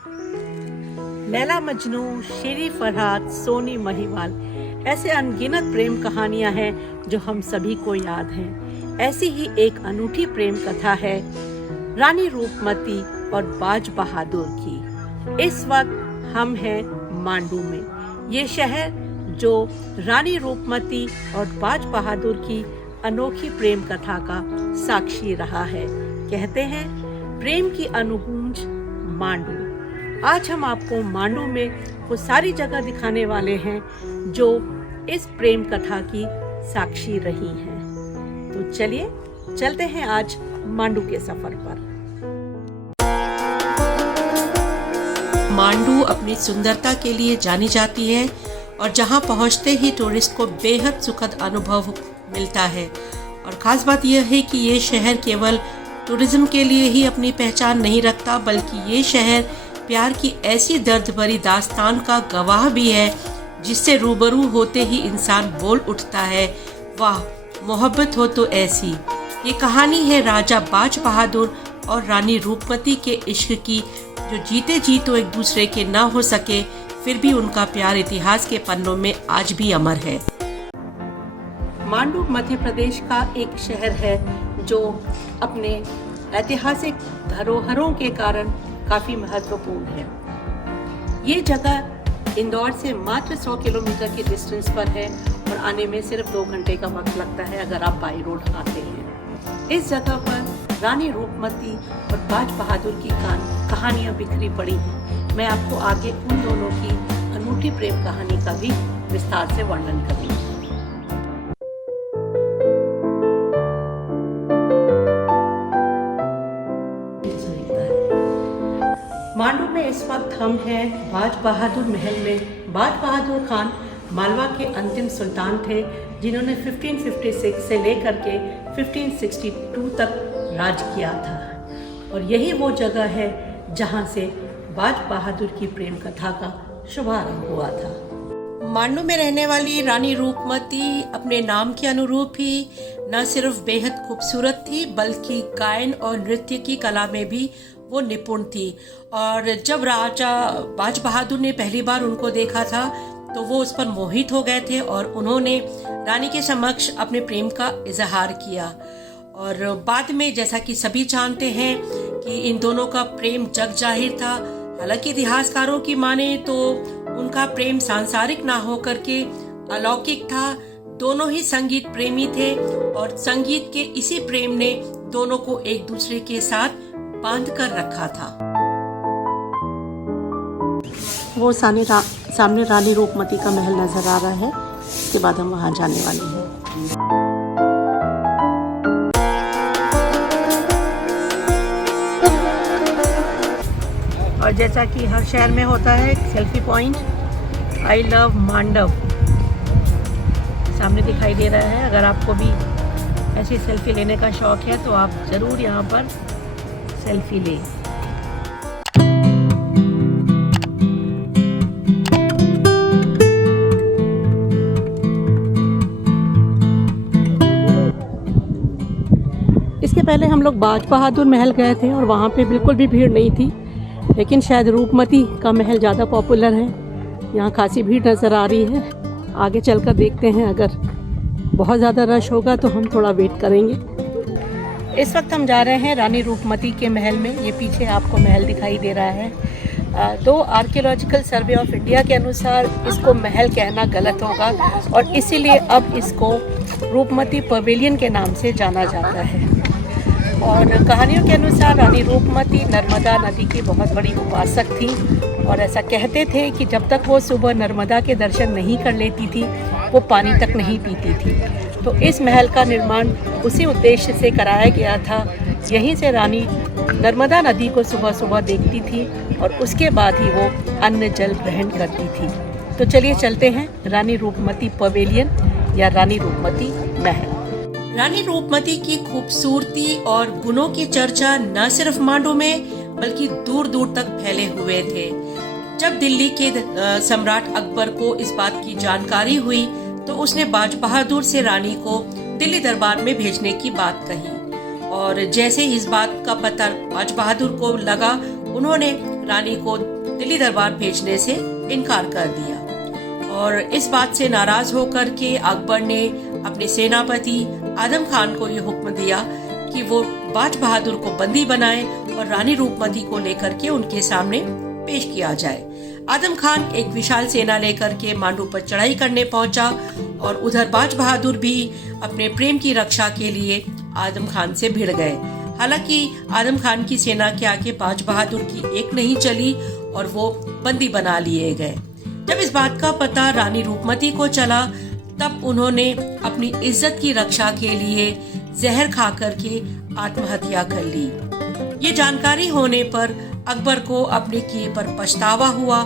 लैला मजनू, शेरी फरहाद, सोनी महिवाल, ऐसे अनगिनत प्रेम कहानियां हैं जो हम सभी को याद हैं। ऐसी ही एक अनूठी प्रेम कथा है रानी रूपमती और बाज बहादुर की। इस वक्त हम हैं मांडू में। ये शहर जो रानी रूपमती और बाज बहादुर की अनोखी प्रेम कथा का साक्षी रहा है। कहते हैं प्रेम की अनुगूंज मांडू। आज हम आपको मांडू में वो सारी जगह दिखाने वाले हैं जो इस प्रेम कथा की साक्षी रही हैं। तो चलिए चलते हैं आज मांडू के सफर पर। मांडू अपनी सुंदरता के लिए जानी जाती है और जहां पहुंचते ही टूरिस्ट को बेहद सुखद अनुभव मिलता है। और खास बात यह है कि ये शहर केवल टूरिज्म के लिए ही अपनी पहचान नहीं रखता, बल्कि ये शहर प्यार की ऐसी दर्द भरी दास्तान का गवाह भी है जिससे रूबरू होते ही इंसान बोल उठता है, वाह मोहब्बत हो तो ऐसी। ये कहानी है राजा बाज बहादुर और रानी रूपमती के इश्क की, जो जीते जी तो एक दूसरे के ना हो सके, फिर भी उनका प्यार इतिहास के पन्नों में आज भी अमर है। मांडू मध्य प्रदेश का एक शहर है जो अपने ऐतिहासिक धरोहरों के कारण काफी महत्वपूर्ण है। ये जगह इंदौर से मात्र 100 किलोमीटर की डिस्टेंस पर है और आने में सिर्फ 2 घंटे का वक्त लगता है अगर आप बाई रोड आते हैं। इस जगह पर रानी रूपमती और बाज बहादुर की कहानियां बिखरी पड़ी हैं। मैं आपको आगे उन दोनों की अनूठी प्रेम कहानी का भी विस्तार से वर्णन करूंगी। मांडू में इस वक्त हम हैं बाज बहादुर महल में। बाज बहादुर खान मालवा के अंतिम सुल्तान थे जिन्होंने 1556 से लेकर के 1562 तक राज किया था। और यही वो जगह है जहां से बाज बहादुर की प्रेम कथा का शुभारंभ हुआ था। मांडू में रहने वाली रानी रूपमती अपने नाम के अनुरूप ही न सिर्फ बेहद खूबसूरत थी, बल्कि गायन और नृत्य की कला में भी वो निपुण थी। और जब राजा बाज बहादुर ने पहली बार उनको देखा था तो वो उस पर मोहित हो गए थे और उन्होंने रानी के समक्ष अपने प्रेम का इजहार किया। और बाद में जैसा कि सभी जानते हैं कि इन दोनों का प्रेम जग जाहिर था। हालांकि इतिहासकारों की माने तो उनका प्रेम सांसारिक ना होकर के अलौकिक था। दोनों ही संगीत प्रेमी थे और संगीत के इसी प्रेम ने दोनों को एक दूसरे के साथ बांध कर रखा था। वो सामने रानी रूपमती का महल नजर आ रहा है। इसके बाद हम वहां जाने वाले हैं। और जैसा कि हर शहर में होता है selfie point, I love Mandav सामने दिखाई दे रहा है। अगर आपको भी ऐसी सेल्फी लेने का शौक है तो आप जरूर यहाँ पर सेल्फी लें। इसके पहले हम लोग बाज बहादुर महल गए थे और वहाँ पे बिल्कुल भी भीड़ नहीं थी, लेकिन शायद रूपमती का महल ज़्यादा पॉपुलर है। यहाँ खासी भीड़ नज़र आ रही है। आगे चलकर देखते हैं, अगर बहुत ज़्यादा रश होगा तो हम थोड़ा वेट करेंगे। इस वक्त हम जा रहे हैं रानी रूपमती के महल में। ये पीछे आपको महल दिखाई दे रहा है। तो आर्कियोलॉजिकल सर्वे ऑफ इंडिया के अनुसार इसको महल कहना गलत होगा और इसीलिए अब इसको रूपमती पवेलियन के नाम से जाना जाता है। और कहानियों के अनुसार रानी रूपमती नर्मदा नदी की बहुत बड़ी उपासक थी और ऐसा कहते थे कि जब तक वो सुबह नर्मदा के दर्शन नहीं कर लेती थी वो पानी तक नहीं पीती थी। तो इस महल का निर्माण उसी उद्देश्य से कराया गया था। यहीं से रानी नर्मदा नदी को सुबह सुबह देखती थी और उसके बाद ही वो अन्न जल ग्रहण करती थी। तो चलिए चलते हैं रानी रूपमती पवेलियन या रानी रूपमती महल। रानी रूपमती की खूबसूरती और गुणों की चर्चा न सिर्फ मांडू में बल्कि दूर दूर तक फैले हुए थे। जब दिल्ली के सम्राट अकबर को इस बात की जानकारी हुई तो उसने बाज बहादुर से रानी को दिल्ली दरबार में भेजने की बात कही। और जैसे इस बात का पता बाज बहादुर को लगा, उन्होंने रानी को दिल्ली दरबार भेजने से इनकार कर दिया। और इस बात से नाराज होकर के अकबर ने अपने सेनापति आदम खान को ये हुक्म दिया कि वो बाज बहादुर को बंदी बनाए और रानी रूपमती को लेकर के उनके सामने पेश किया जाए। आदम खान एक विशाल सेना लेकर के मांडू पर चढ़ाई करने पहुंचा और उधर बाज बहादुर भी अपने प्रेम की रक्षा के लिए आदम खान से भिड़ गए। हालांकि आदम खान की सेना के आगे बाज बहादुर की एक नहीं चली और वो बंदी बना लिए गए। जब इस बात का पता रानी रूपमती को चला तब उन्होंने अपनी इज्जत की रक्षा के लिए जहर खा करके आत्महत्या कर ली। ये जानकारी होने पर अकबर को अपने किए पर पछतावा हुआ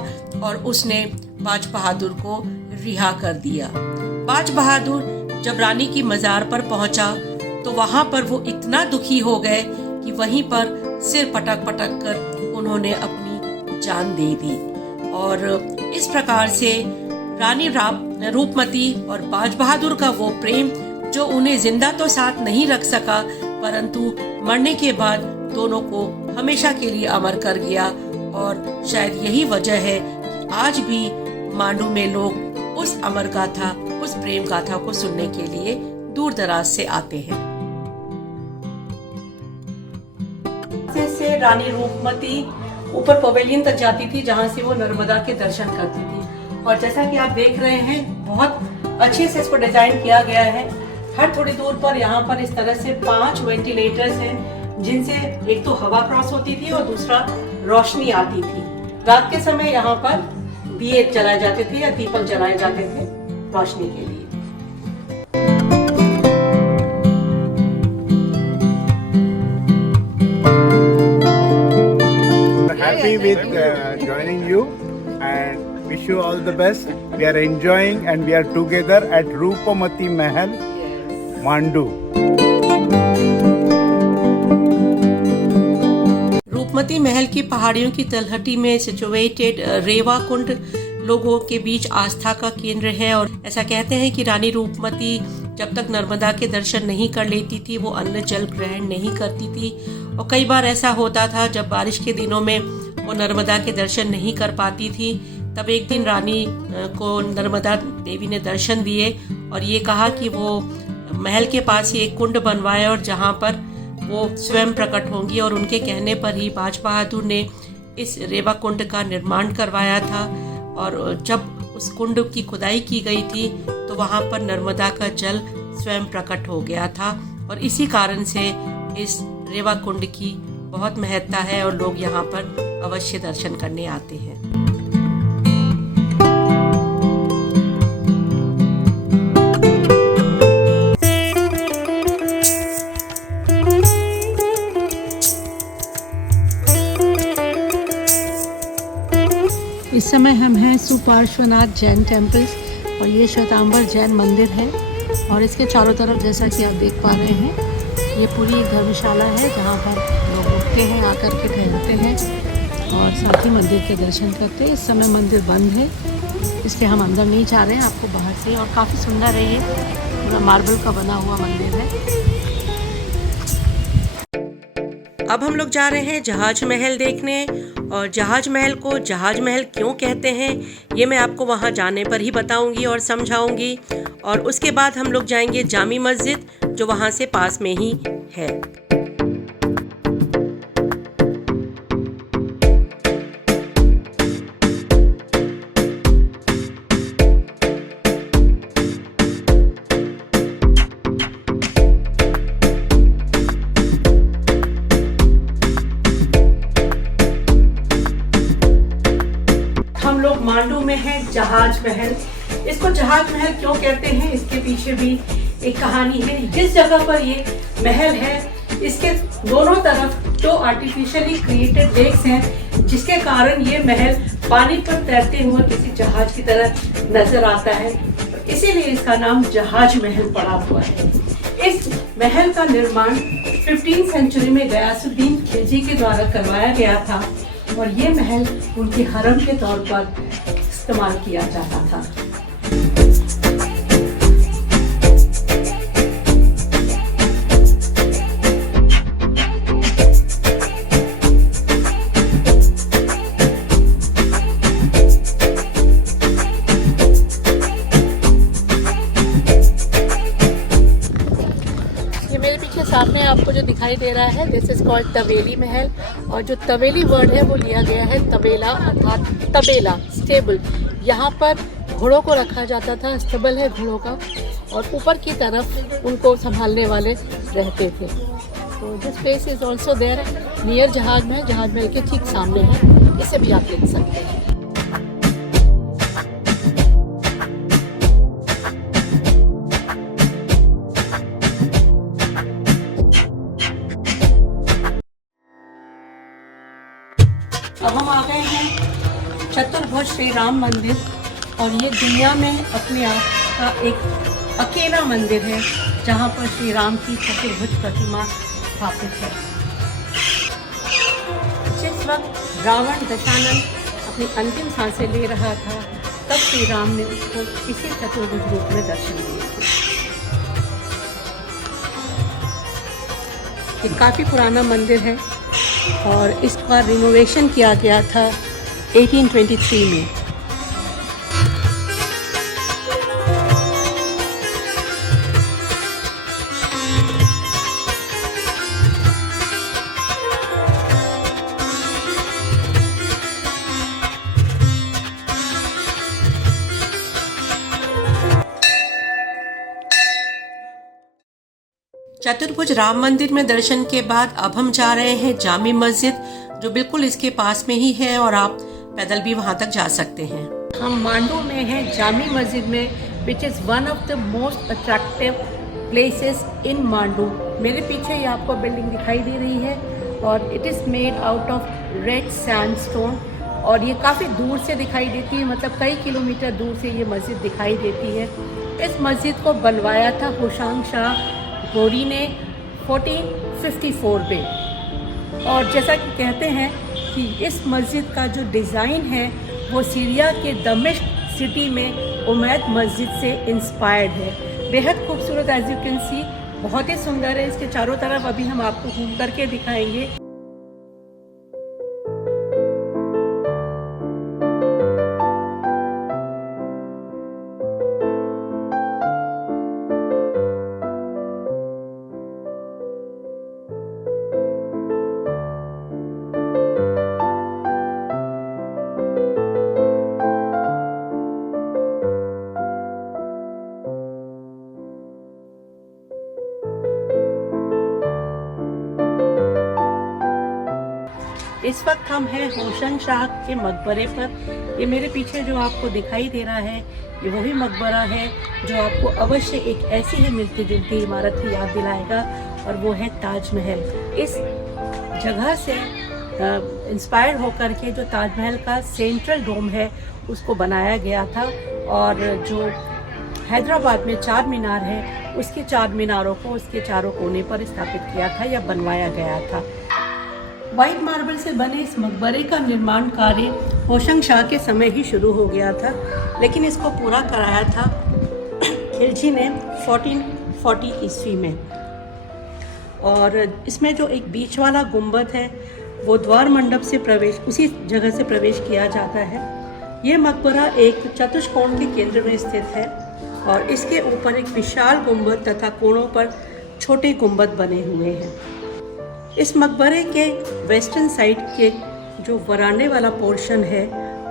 और उसने बाज बहादुर को रिहा कर दिया। बाज बहादुर जब रानी की मजार पर पहुंचा तो वहां पर वो इतना दुखी हो गए कि वहीं पर सिर पटक पटक कर उन्होंने अपनी जान दे दी। और इस प्रकार से रानी रूपमती और बाज बहादुर का वो प्रेम जो उन्हें जिंदा तो साथ नहीं रख सका परंतु मरने के बाद दोनों को हमेशा के लिए अमर कर गया। और शायद यही वजह है कि आज भी मांडू में लोग उस अमर गाथा, उस प्रेम गाथा को सुनने के लिए दूर दराज से आते हैं। से रानी रूपमती ऊपर पवेलियन तक जाती थी जहाँ से वो नर्मदा के दर्शन करती थी। और जैसा कि आप देख रहे हैं बहुत अच्छे से इसको डिजाइन किया गया है। हर थोड़ी दूर पर यहाँ पर इस तरह से 5 वेंटिलेटर्स हैं जिनसे एक तो हवा क्रॉस होती थी और दूसरा रोशनी आती थी। रात के समय यहाँ पर दिए जलाए जाते थे या दीपक जलाए जाते थे रोशनी के लिए। Happy with joining you and wish you all the best. We are enjoying and we are together at Roopamati Mahal, Mandu. Roopmati महल की पहाड़ियों की तलहटी में सिचुएटेड रेवा कुंड लोगों के बीच आस्था का केंद्र है। और ऐसा कहते हैं कि रानी रूपमती जब तक नर्मदा के दर्शन नहीं कर लेती थी वो अन्न जल ग्रहण नहीं करती थी। और कई बार ऐसा होता था जब बारिश के दिनों में वो नर्मदा के दर्शन नहीं कर पाती थी तब एक दिन रानी को नर्मदा देवी ने दर्शन दिए और ये कहा कि वो महल के पास ही एक कुंड बनवाए और जहाँ पर वो स्वयं प्रकट होंगी। और उनके कहने पर ही बाज बहादुर ने इस रेवा कुंड का निर्माण करवाया था। और जब उस कुंड की खुदाई की गई थी तो वहाँ पर नर्मदा का जल स्वयं प्रकट हो गया था। और इसी कारण से इस रेवा कुंड की बहुत महत्ता है और लोग यहाँ पर अवश्य दर्शन करने आते हैं। इस समय हम हैं सुपार्श्वनाथ जैन टेम्पल्स और ये श्वेतांबर जैन मंदिर है। और इसके चारों तरफ जैसा कि आप देख पा रहे हैं ये पूरी एक धर्मशाला है जहाँ पर लोग रुकते हैं, आकर के ठहरते हैं और साथ ही मंदिर के दर्शन करते हैं। इस समय मंदिर बंद है इसलिए हम अंदर नहीं जा रहे हैं, आपको बाहर से। और काफ़ी सुंदर है, ये पूरा मार्बल का बना हुआ मंदिर है। अब हम लोग जा रहे हैं जहाज महल देखने। और जहाज महल को जहाज महल क्यों कहते हैं ये मैं आपको वहाँ जाने पर ही बताऊंगी और समझाऊंगी। और उसके बाद हम लोग जाएंगे जामी मस्जिद जो वहाँ से पास में ही है। मांडू में है जहाज महल। इसको जहाज महल क्यों कहते हैं इसके पीछे भी एक कहानी है। जिस जगह पर ये महल है इसके दोनों तरफ 2 आर्टिफिशियली क्रिएटेड लेक्स हैं जिसके कारण ये महल पानी पर तैरते हुए किसी जहाज की तरह नजर आता है। इसीलिए इसका नाम जहाज महल पड़ा हुआ है। इस महल का निर्माण 15वीं सेंचुरी में गयासुद्दीन खिलजी के द्वारा करवाया गया था और ये महल उनके हरम के तौर पर इस्तेमाल किया जाता था। दिखाई दे रहा है दिस इज कॉल्ड तवेली महल। और जो तवेली वर्ड है वो लिया गया है तबेला अर्थात तबेला स्टेबल। यहाँ पर घोड़ों को रखा जाता था, स्टेबल है घोड़ों का, और ऊपर की तरफ उनको संभालने वाले रहते थे। तो this place is also there near Jahaz Mahal के ठीक सामने है, इसे भी आप देख सकते हैं। अब हम आ गए हैं चतुर्भुज श्री राम मंदिर, और ये दुनिया में अपने आप का एक अकेला मंदिर है जहाँ पर श्री राम की चतुर्भुज प्रतिमा स्थापित है। जिस वक्त रावण दशानन अपनी अंतिम सांसें ले रहा था तब श्री राम ने उसको इसी चतुर्भुज रूप में दर्शन दिए थे। ये काफ़ी पुराना मंदिर है और इसका रिनोवेशन किया गया था 1823 में। चतुर्भुज राम मंदिर में दर्शन के बाद अब हम जा रहे हैं जामी मस्जिद, जो बिल्कुल इसके पास में ही है और आप पैदल भी वहां तक जा सकते हैं। हम मांडू में हैं जामी मस्जिद में, which is one of the most attractive places in Mandu. मेरे पीछे ये आपको बिल्डिंग दिखाई दे रही है और it is made out of red sandstone, और ये काफ़ी दूर से दिखाई देती है, मतलब कई किलोमीटर दूर से ये मस्जिद दिखाई देती है। इस मस्जिद को बनवाया था होशांग शाह गोरी ने 1454 में, और जैसा कि कहते हैं कि इस मस्जिद का जो डिज़ाइन है वो सीरिया के दमिश्क सिटी में उमैद मस्जिद से इंस्पायर्ड है। बेहद खूबसूरत, एज यू कैन सी, बहुत ही सुंदर है। इसके चारों तरफ अभी हम आपको घूम करके दिखाएंगे। इस वक्त हम हैं होशंग शाह के मकबरे पर। ये मेरे पीछे जो आपको दिखाई दे रहा है ये वही मकबरा है जो आपको अवश्य एक ऐसी ही मिलती जुलती इमारत की याद दिलाएगा, और वो है ताजमहल। इस जगह से इंस्पायर होकर के जो ताजमहल का सेंट्रल डोम है उसको बनाया गया था, और जो हैदराबाद में चार मीनार है उसके चार मीनारों को उसके चारों कोने पर स्थापित किया था या बनवाया गया था। वाइट मार्बल से बने इस मकबरे का निर्माण कार्य होशंग शाह के समय ही शुरू हो गया था, लेकिन इसको पूरा कराया था खिलजी ने 1440 ईस्वी में। और इसमें जो एक बीच वाला गुंबद है वो द्वार मंडप से प्रवेश, उसी जगह से प्रवेश किया जाता है। ये मकबरा एक चतुष्कोण के केंद्र में स्थित है और इसके ऊपर एक विशाल गुंबद तथा कोणों पर छोटे गुंबद बने हुए हैं। इस मकबरे के वेस्टर्न साइड के जो वरांडे वाला पोर्शन है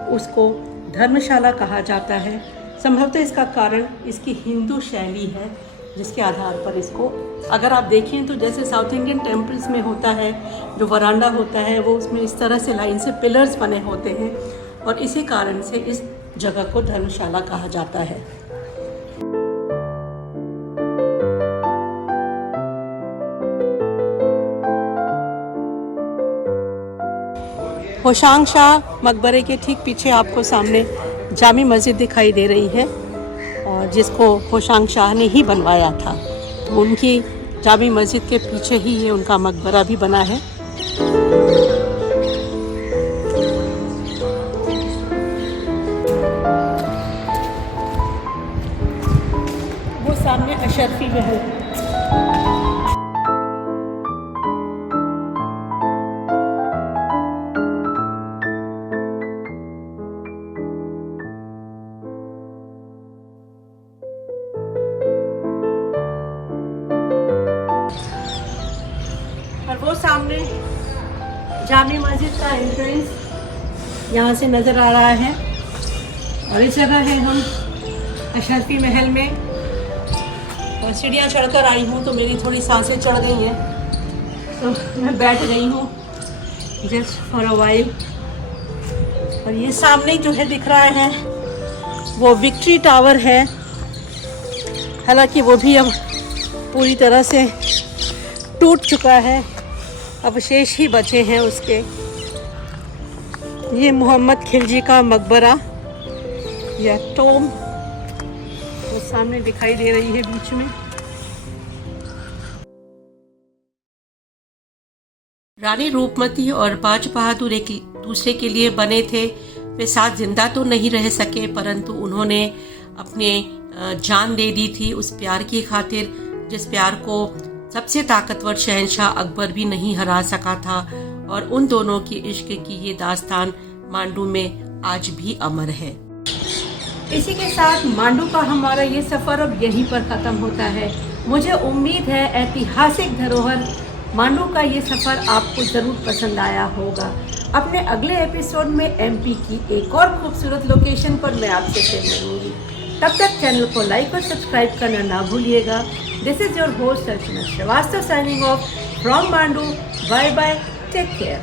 उसको धर्मशाला कहा जाता है। संभवतः इसका कारण इसकी हिंदू शैली है, जिसके आधार पर इसको, अगर आप देखें तो जैसे साउथ इंडियन टेम्पल्स में होता है, जो वरांडा होता है वो उसमें इस तरह से लाइन से पिलर्स बने होते हैं, और इसी कारण से इस जगह को धर्मशाला कहा जाता है। होशांग शाह मकबरे के ठीक पीछे आपको सामने जामी मस्जिद दिखाई दे रही है, और जिसको होशांग शाह ने ही बनवाया था। तो उनकी जामी मस्जिद के पीछे ही ये उनका मकबरा भी बना है। वो सामने अशरफी महल। सामने जामी मस्जिद का एंट्रेंस यहाँ से नज़र आ रहा है और इस जगह है हम अशरफी महल में। और सीढ़ियाँ चढ़कर आई हूँ तो मेरी थोड़ी सांसें चढ़ गई हैं, तो मैं बैठ गई हूँ जस्ट फॉर अ वाइल। और ये सामने जो है दिख रहा है वो विक्ट्री टावर है, हालांकि वो भी अब पूरी तरह से टूट चुका है, अवशेष ही बचे हैं उसके। ये मोहम्मद खिलजी का मकबरा या टोम वो सामने दिखाई दे रही है बीच में। रानी रूपमती और बाज बहादुर एक दूसरे के लिए बने थे। वे साथ जिंदा तो नहीं रह सके, परंतु उन्होंने अपने जान दे दी थी उस प्यार की खातिर, जिस प्यार को सबसे ताकतवर शहंशाह अकबर भी नहीं हरा सका था। और उन दोनों की इश्क की ये दास्तान मांडू में आज भी अमर है। इसी के साथ मांडू का हमारा ये सफ़र अब यहीं पर ख़त्म होता है। मुझे उम्मीद है ऐतिहासिक धरोहर मांडू का ये सफ़र आपको ज़रूर पसंद आया होगा। अपने अगले एपिसोड में एमपी की एक और खूबसूरत लोकेशन पर मैं आपसे फिर मिलूंगी। तब तक चैनल को लाइक और सब्सक्राइब करना ना भूलिएगा। This is your host Archana Srivastava signing off from Mandu. Bye bye, take care.